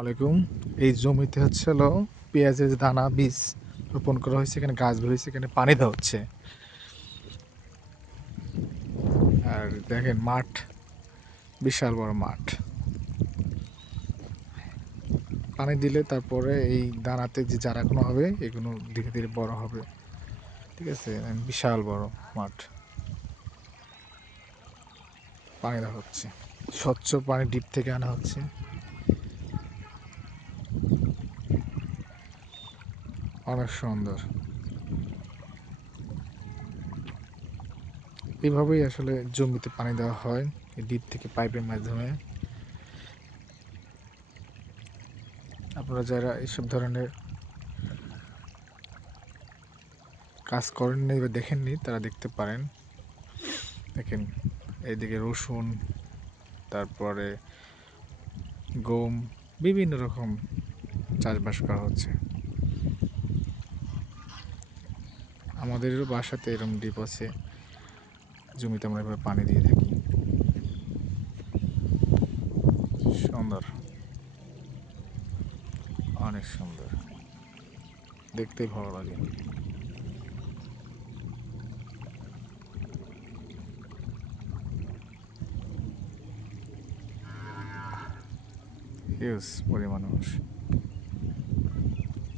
আলাইকুম। এই জমিতে হচ্ছে হলো পেঁয়াজের দানা বীজ রোপণ করা হয়েছে, এখানে গাছ বের হয়েছে, এখানে পানি দেওয়া হচ্ছে। আর দেখেন মাঠ, বিশাল বড় মাঠ। পানি দিলে তারপরে এই দানাতে যে চারাগুলো হবে এগুলো ধীরে ধীরে বড় হবে। ঠিক আছে, বিশাল বড় মাঠ, পানি দেওয়া হচ্ছে, স্বচ্ছ পানি ডিপ থেকে আনা হচ্ছে। অনেক সুন্দর। এইভাবেই আসলে জমিতে পানি দেওয়া হয়, ডিপ থেকে পাইপের মাধ্যমে। আপনারা যারা এইসব ধরনের কাজ করেননি বা দেখেননি তারা দেখতে পারেন। দেখেন এইদিকে রসুন, তারপরে গম, বিভিন্ন রকম চাষবাস করা হচ্ছে। আমাদেরও বাসাতে এরকম ডিপ আছে, জমিতে আমরা এভাবে পানি দিয়ে থাকি। সুন্দর, অনেক সুন্দর, দেখতেই ভালো লাগে। হিউজ পরিমাণ মানুষ।